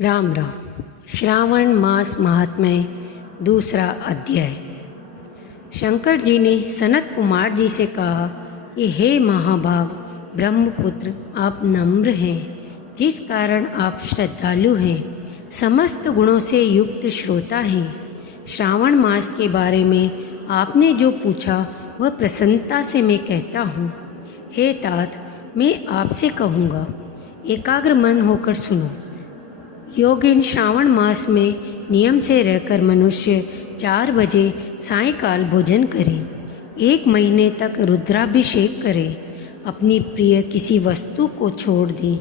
राम राम। श्रावण मास महात्म्य दूसरा अध्याय। शंकर जी ने सनत कुमार जी से कहा कि हे महाभाग ब्रह्मपुत्र, आप नम्र हैं, जिस कारण आप श्रद्धालु हैं, समस्त गुणों से युक्त श्रोता हैं। श्रावण मास के बारे में आपने जो पूछा वह प्रसन्नता से मैं कहता हूँ। हे तात, मैं आपसे कहूँगा, एकाग्र मन होकर सुनो। योगिन श्रावण मास में नियम से रहकर मनुष्य 4 बजे सायंकाल भोजन करे, 1 महीने तक रुद्राभिषेक करे, अपनी प्रिय किसी वस्तु को छोड़ दें,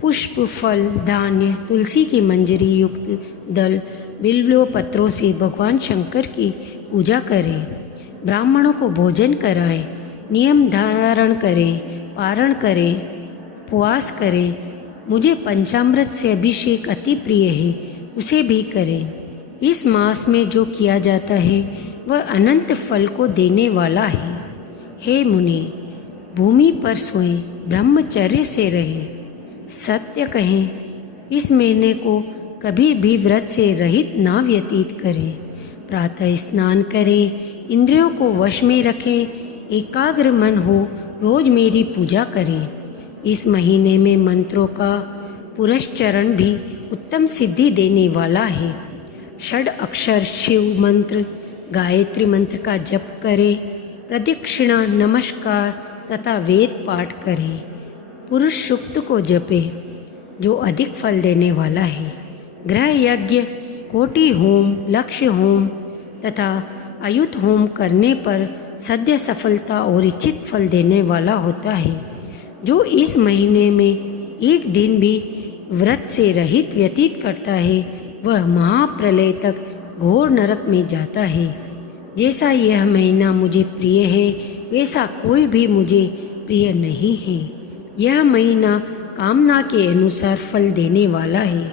पुष्प, फल, धान्य, तुलसी की मंजरी युक्त दल, बिल्व पत्रों से भगवान शंकर की पूजा करें, ब्राह्मणों को भोजन कराएं, नियम धारण करें, पारण करें, उपवास करें। मुझे पंचामृत से अभिषेक अति प्रिय है, उसे भी करें। इस मास में जो किया जाता है वह अनंत फल को देने वाला है। हे मुनि, भूमि पर सोएं, ब्रह्मचर्य से रहें, सत्य कहें, इस महीने को कभी भी व्रत से रहित ना व्यतीत करें। प्रातः स्नान करें, इंद्रियों को वश में रखें, एकाग्र मन हो, रोज मेरी पूजा करें। इस महीने में मंत्रों का पुरस्चरण भी उत्तम सिद्धि देने वाला है। 6 अक्षर शिव मंत्र, गायत्री मंत्र का जप करें, प्रदक्षिणा, नमस्कार तथा वेद पाठ करें। पुरुष सूक्त को जपें, जो अधिक फल देने वाला है। ग्रह यज्ञ, कोटि होम, लक्ष्य होम तथा अयुत होम करने पर सद्य सफलता और इच्छित फल देने वाला होता है। जो इस महीने में एक दिन भी व्रत से रहित व्यतीत करता है वह महाप्रलय तक घोर नरक में जाता है। जैसा यह महीना मुझे प्रिय है वैसा कोई भी मुझे प्रिय नहीं है। यह महीना कामना के अनुसार फल देने वाला है,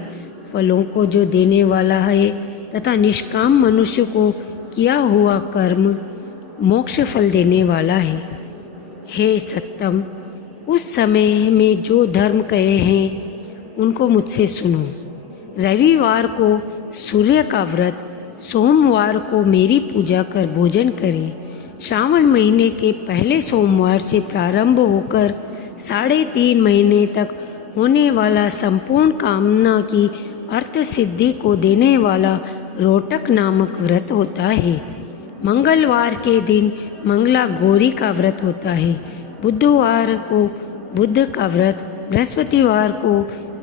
फलों को जो देने वाला है तथा निष्काम मनुष्य को किया हुआ कर्म मोक्ष फल देने वाला है। हे सत्तम, उस समय में जो धर्म कहे हैं उनको मुझसे सुनो। रविवार को सूर्य का व्रत, सोमवार को मेरी पूजा कर भोजन करें। श्रावण महीने के पहले सोमवार से प्रारंभ होकर 3.5 महीने तक होने वाला संपूर्ण कामना की अर्थ सिद्धि को देने वाला रोटक नामक व्रत होता है। मंगलवार के दिन मंगला गौरी का व्रत होता है, बुधवार को बुध का व्रत, बृहस्पतिवार को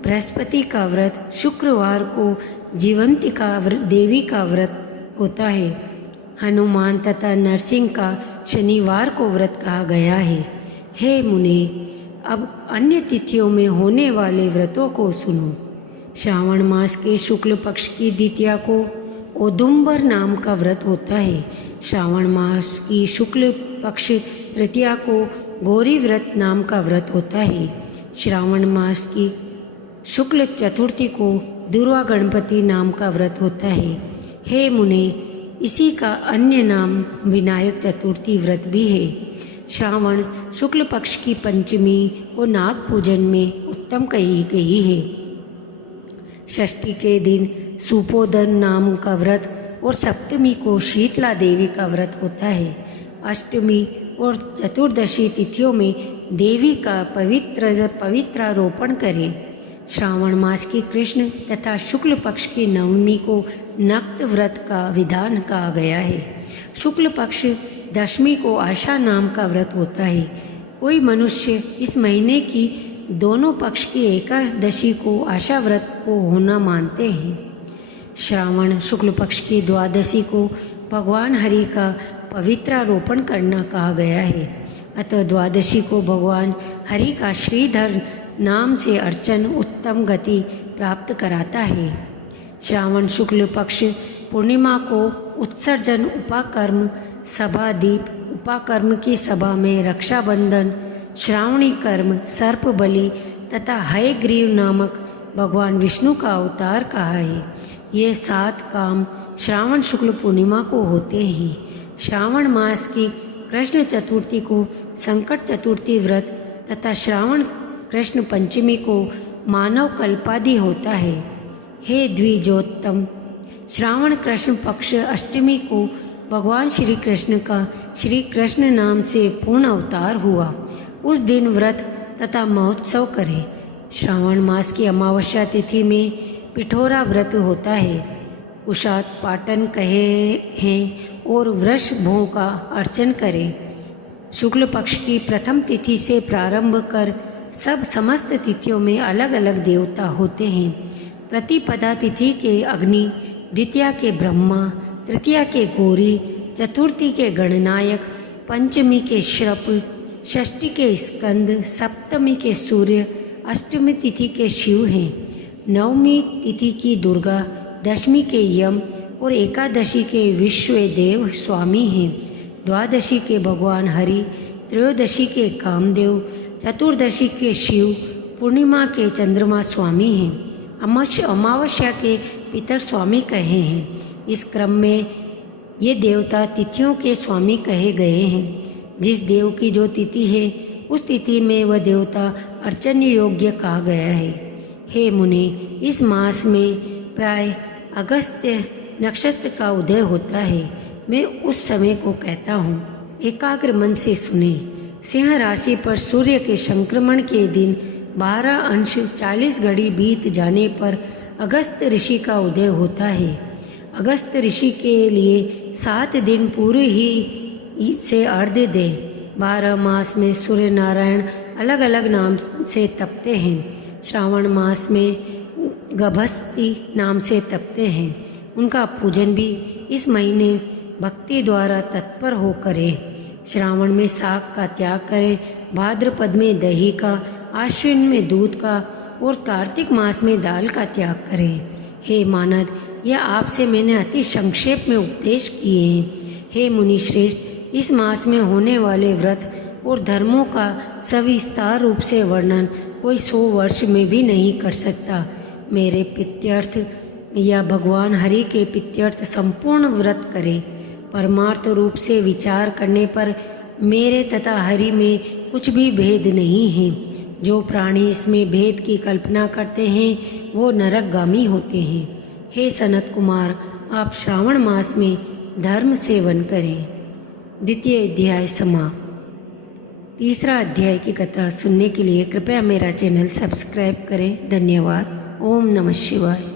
बृहस्पति का व्रत, शुक्रवार को जीवंतिका देवी का व्रत होता है। हनुमान तथा नरसिंह का शनिवार को व्रत कहा गया है। हे मुनि, अब अन्य तिथियों में होने वाले व्रतों को सुनो। श्रावण मास के शुक्ल पक्ष की द्वितीया को औदुंबर नाम का व्रत होता है। श्रावण मास की शुक्ल पक्ष तृतीया को गौरी व्रत नाम का व्रत होता है। श्रावण मास की शुक्ल चतुर्थी को दुर्वा गणपति नाम का व्रत होता है। हे मुने, इसी का अन्य नाम विनायक चतुर्थी व्रत भी है। श्रावण शुक्ल पक्ष की पंचमी को नाग पूजन में उत्तम कही गई है। षष्ठी के दिन सुपोदन नाम का व्रत और सप्तमी को शीतला देवी का व्रत होता है। अष्टमी और चतुर्दशी तिथियों में देवी का पवित्रारोपण करें। श्रावण मास की कृष्ण तथा शुक्ल पक्ष की नवमी को नक्त व्रत का विधान कहा गया है। शुक्ल पक्ष दशमी को आशा नाम का व्रत होता है। कोई मनुष्य इस महीने की दोनों पक्ष की एकादशी को आशा व्रत को होना मानते हैं। श्रावण शुक्ल पक्ष की द्वादशी को भगवान हरि का पवित्रारोपण करना कहा गया है, अतः द्वादशी को भगवान हरि का श्रीधर नाम से अर्चन उत्तम गति प्राप्त कराता है। श्रावण शुक्ल पक्ष पूर्णिमा को उत्सर्जन, उपाकर्म, सभा दीप, उपाकर्म की सभा में रक्षाबंधन, श्रावणी कर्म, सर्प बलि तथा हयग्रीव नामक भगवान विष्णु का अवतार कहा है। ये 7 काम श्रावण शुक्ल पूर्णिमा को होते हैं। श्रावण मास की कृष्ण चतुर्थी को संकट चतुर्थी व्रत तथा श्रावण कृष्ण पंचमी को मानव कल्पादि होता है। हे द्विजोत्तम, श्रावण कृष्ण पक्ष अष्टमी को भगवान श्री कृष्ण का श्री कृष्ण नाम से पूर्ण अवतार हुआ। उस दिन व्रत तथा महोत्सव करें। श्रावण मास की अमावस्या तिथि में पिठोरा व्रत होता है। कुशात पाटन कहे हैं और वृष भों का अर्चन करें। शुक्ल पक्ष की प्रथम तिथि से प्रारंभ कर समस्त तिथियों में अलग अलग देवता होते हैं। प्रतिपदा तिथि के अग्नि, द्वितीया के ब्रह्मा, तृतीया के गौरी, चतुर्थी के गणनायक, पंचमी के श्रप, षष्ठी के स्कंद, सप्तमी के सूर्य, अष्टमी तिथि के शिव हैं। नवमी तिथि की दुर्गा, दशमी के यम और एकादशी के विश्वदेव स्वामी हैं। द्वादशी के भगवान हरि, त्रयोदशी के कामदेव, चतुर्दशी के शिव, पूर्णिमा के चंद्रमा स्वामी हैं। अमावस्या के पितर स्वामी कहे हैं। इस क्रम में ये देवता तिथियों के स्वामी कहे गए हैं। जिस देव की जो तिथि है उस तिथि में वह देवता अर्चन योग्य कहा गया है। हे मुनि, इस मास में प्राय अगस्त्य नक्षत्र का उदय होता है। मैं उस समय को कहता हूँ, एकाग्र मन से सुने। सिंह राशि पर सूर्य के संक्रमण के दिन 12 अंश 40 घड़ी बीत जाने पर अगस्त्य ऋषि का उदय होता है। अगस्त्य ऋषि के लिए 7 दिन पूर्व ही से अर्घ्य दे। 12 मास में सूर्य नारायण अलग अलग नाम से तपते हैं। श्रावण मास में गभस्ती नाम से तपते हैं। उनका पूजन भी इस महीने भक्ति द्वारा तत्पर हो करें। श्रावण में साग का त्याग करें, भाद्रपद में दही का, आश्विन में दूध का और कार्तिक मास में दाल का त्याग करें। हे मानद, यह आपसे मैंने अति संक्षेप में उपदेश किए हैं। हे मुनि श्रेष्ठ, इस मास में होने वाले व्रत और धर्मों का सविस्तार रूप से वर्णन कोई 100 वर्ष में भी नहीं कर सकता। मेरे पित्यर्थ या भगवान हरि के पित्यर्थ संपूर्ण व्रत करें। परमार्थ रूप से विचार करने पर मेरे तथा हरि में कुछ भी भेद नहीं है। जो प्राणी इसमें भेद की कल्पना करते हैं वो नरकगामी होते हैं। हे सनत कुमार, आप श्रावण मास में धर्म सेवन करें। द्वितीय अध्याय समाप्त। तीसरा अध्याय की कथा सुनने के लिए कृपया मेरा चैनल सब्सक्राइब करें। धन्यवाद। ओम नमः शिवाय।